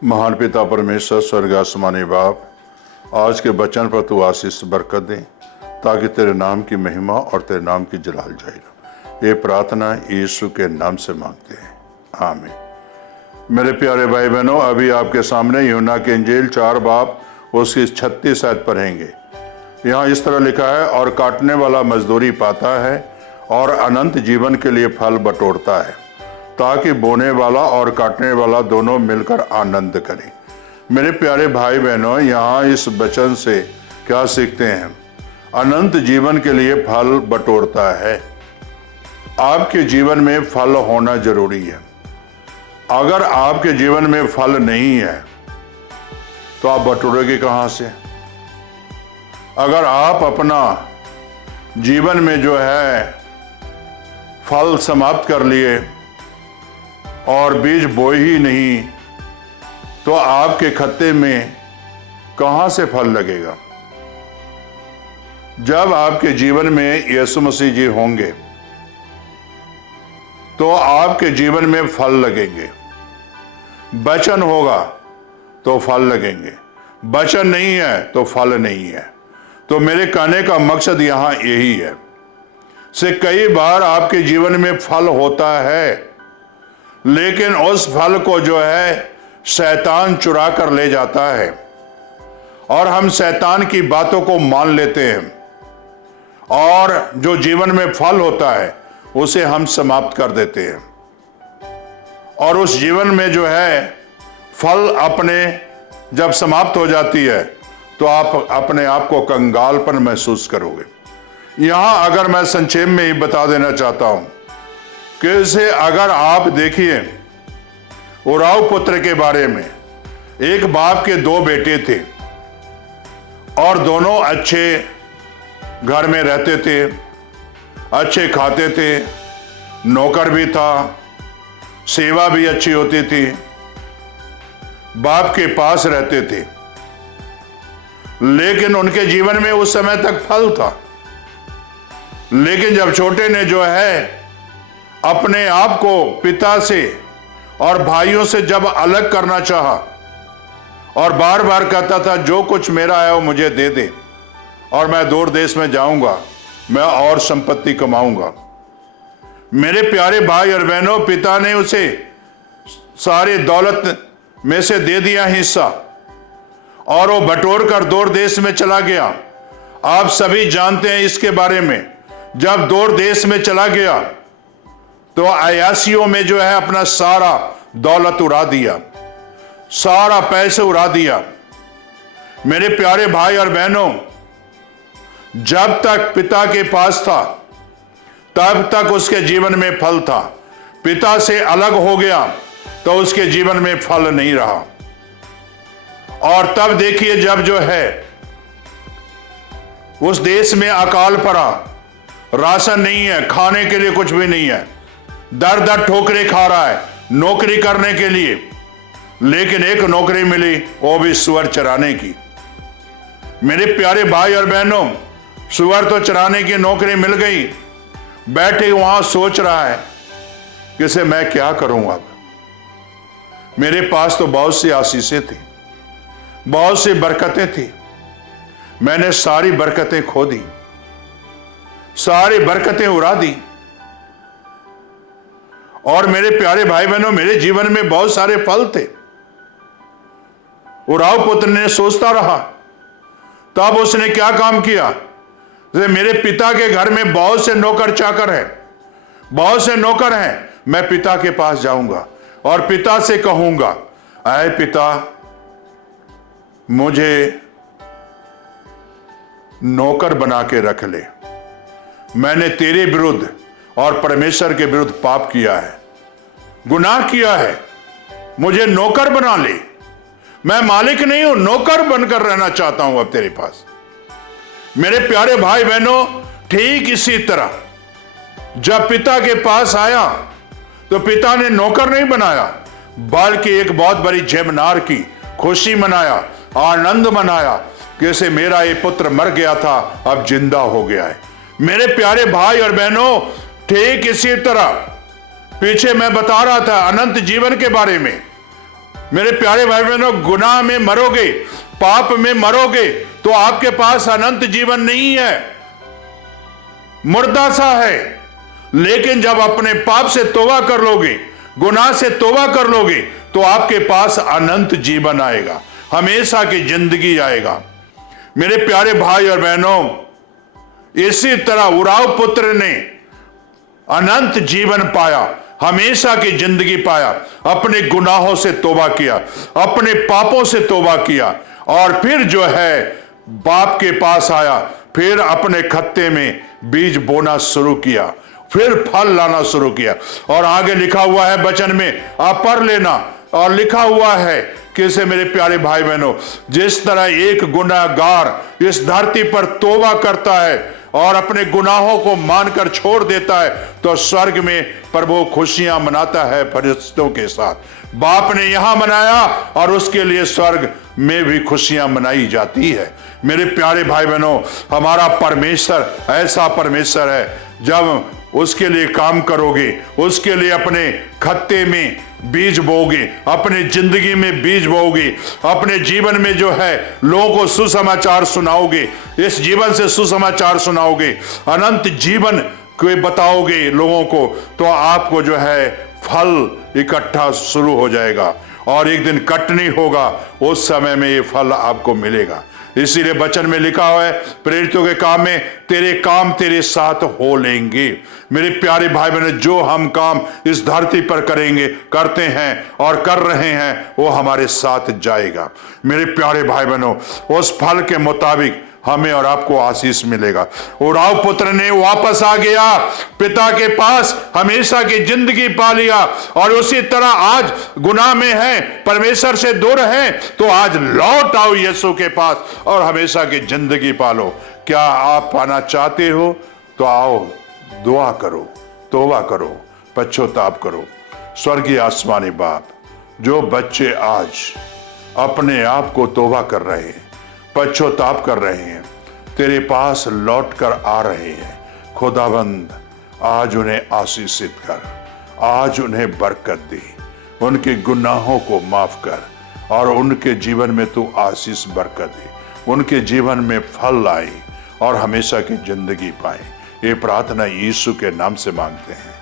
महान पिता परमेश्वर स्वर्ग आसमानी बाप, आज के वचन पर तू आशीष बरकत दे ताकि तेरे नाम की महिमा और तेरे नाम की जलाल जाहिर। ये प्रार्थना यीशु के नाम से मांगते हैं, आमीन। मेरे प्यारे भाई बहनों, अभी आपके सामने यूहन्ना की इंजील 4 बाब उसकी 36 आयत पढ़ेंगे। यहाँ इस तरह लिखा है, और काटने वाला मजदूरी पाता है और अनंत जीवन के लिए फल बटोरता है, ताकि बोने वाला और काटने वाला दोनों मिलकर आनंद करें। मेरे प्यारे भाई बहनों, यहाँ इस वचन से क्या सीखते हैं? अनंत जीवन के लिए फल बटोरता है। आपके जीवन में फल होना जरूरी है। अगर आपके जीवन में फल नहीं है तो आप बटोरोगे कहाँ से? अगर आप अपना जीवन में जो है फल समाप्त कर लिए और बीज बोए ही नहीं, तो आपके खत्ते में कहां से फल लगेगा? जब आपके जीवन में यीशु मसीह जी होंगे तो आपके जीवन में फल लगेंगे। वचन होगा तो फल लगेंगे, वचन नहीं है तो फल नहीं है। तो मेरे कहने का मकसद यहां यही है से कई बार आपके जीवन में फल होता है, लेकिन उस फल को जो है शैतान चुरा कर ले जाता है और हम शैतान की बातों को मान लेते हैं, और जो जीवन में फल होता है उसे हम समाप्त कर देते हैं। और उस जीवन में जो है फल अपने जब समाप्त हो जाती है तो आप अपने आप को कंगालपन महसूस करोगे। यहां अगर मैं संक्षेप में ही बता देना चाहता हूं कि इसे अगर आप देखिए उराव पुत्र के बारे में, एक बाप के 2 बेटे थे और दोनों अच्छे घर में रहते थे, अच्छे खाते थे, नौकर भी था, सेवा भी अच्छी होती थी, बाप के पास रहते थे, लेकिन उनके जीवन में उस समय तक फल था। लेकिन जब छोटे ने जो है अपने आप को पिता से और भाइयों से जब अलग करना चाहा और बार बार कहता था जो कुछ मेरा है वो मुझे दे दे और मैं दूर देश में जाऊंगा, मैं और संपत्ति कमाऊंगा। मेरे प्यारे भाई और बहनों, पिता ने उसे सारी दौलत में से दे दिया हिस्सा और वो बटोर कर दूर देश में चला गया। आप सभी जानते हैं इसके बारे में। जब दूर देश में चला गया तो अयासियों में जो है अपना सारा दौलत उड़ा दिया, सारा पैसे उड़ा दिया। मेरे प्यारे भाई और बहनों, जब तक पिता के पास था तब तक उसके जीवन में फल था। पिता से अलग हो गया तो उसके जीवन में फल नहीं रहा। और तब देखिए जब जो है उस देश में अकाल पड़ा, राशन नहीं है, खाने के लिए कुछ भी नहीं है, दर दर ठोकरे खा रहा है नौकरी करने के लिए, लेकिन एक नौकरी मिली, वो भी सुअर चराने की। मेरे प्यारे भाई और बहनों, सुअर तो चराने की नौकरी मिल गई, बैठे वहां सोच रहा है कि इसे मैं क्या करूं अब। मेरे पास तो बहुत सी आशीषें थी, बहुत सी बरकतें थी, मैंने सारी बरकतें खो दी, सारी बरकतें उड़ा दी। और मेरे प्यारे भाई बहनों, मेरे जीवन में बहुत सारे फल थे। उराव पुत्र ने सोचता रहा, तब उसने क्या काम किया? मेरे पिता के घर में बहुत से नौकर चाकर हैं, बहुत से नौकर हैं, मैं पिता के पास जाऊंगा और पिता से कहूंगा, ऐ पिता, मुझे नौकर बना के रख ले। मैंने तेरे विरुद्ध और परमेश्वर के विरुद्ध पाप किया है, गुनाह किया है, मुझे नौकर बना ले। मैं मालिक नहीं हूं, नौकर बनकर रहना चाहता हूं अब तेरे पास। मेरे प्यारे भाई बहनों, ठीक इसी तरह जब पिता के पास आया तो पिता ने नौकर नहीं बनाया, बल्कि एक बहुत बड़ी जेमनार की खुशी मनाया, आनंद मनाया कि इसे मेरा ये पुत्र मर गया था, अब जिंदा हो गया है। मेरे प्यारे भाई और बहनों, ठीक इसी तरह पीछे मैं बता रहा था अनंत जीवन के बारे में, मेरे प्यारे भाई बहनों, गुनाह में मरोगे, पाप में मरोगे तो आपके पास अनंत जीवन नहीं है, मुर्दा सा है। लेकिन जब अपने पाप से तौबा कर लोगे, गुनाह से तौबा कर लोगे, तो आपके पास अनंत जीवन आएगा, हमेशा की जिंदगी आएगा। मेरे प्यारे भाई और बहनों, इसी तरह उराव पुत्र ने अनंत जीवन पाया, हमेशा की जिंदगी पाया, अपने गुनाहों से तौबा किया, अपने पापों से तौबा किया, और फिर जो है बाप के पास आया, फिर अपने खत्ते में बीज बोना शुरू किया, फिर फल लाना शुरू किया। और आगे लिखा हुआ है वचन में, आप पढ़ लेना, और लिखा हुआ है कैसे मेरे प्यारे भाई बहनों, जिस तरह एक गुनाहगार इस धरती पर तौबा करता है और अपने गुनाहों को मानकर छोड़ देता है, तो स्वर्ग में प्रभु खुशियां मनाता है फरिश्तों के साथ। बाप ने यहां मनाया और उसके लिए स्वर्ग में भी खुशियां मनाई जाती है। मेरे प्यारे भाई बहनों, हमारा परमेश्वर ऐसा परमेश्वर है, जब उसके लिए काम करोगे, उसके लिए अपने खत्ते में बीज बोओगे, अपने जिंदगी में बीज बोओगे, अपने जीवन में जो है लोगों को सुसमाचार सुनाओगे, इस जीवन से सुसमाचार सुनाओगे, अनंत जीवन को बताओगे लोगों को, तो आपको जो है फल इकट्ठा शुरू हो जाएगा और एक दिन कटनी होगा, उस समय में ये फल आपको मिलेगा। इसीलिए वचन में लिखा हुआ है, प्रेरितों के काम में तेरे काम तेरे साथ हो लेंगे। मेरे प्यारे भाई बहनों, जो हम काम इस धरती पर करेंगे, करते हैं और कर रहे हैं, वो हमारे साथ जाएगा। मेरे प्यारे भाई बहनों, उस फल के मुताबिक हमें और आपको आशीष मिलेगा। उराव पुत्र ने वापस आ गया पिता के पास, हमेशा की जिंदगी पा लिया। और उसी तरह आज गुनाह में है, परमेश्वर से दूर है, तो आज लौट आओ यीशु के पास और हमेशा की जिंदगी पालो। क्या आप पाना चाहते हो? तो आओ, दुआ करो, तौबा करो, पश्चाताप करो। स्वर्गीय आसमानी बाप, जो बच्चे आज अपने आप को तौबा कर रहे हैं, पश्चाताप कर रहे हैं, तेरे पास लौट कर आ रहे हैं, खुदाबंद आज उन्हें आशीषित कर, आज उन्हें बरकत दे, उनके गुनाहों को माफ कर और उनके जीवन में तू आशीष बरकत दे, उनके जीवन में फल लाए और हमेशा की जिंदगी पाए। ये प्रार्थना यीशु के नाम से मांगते हैं,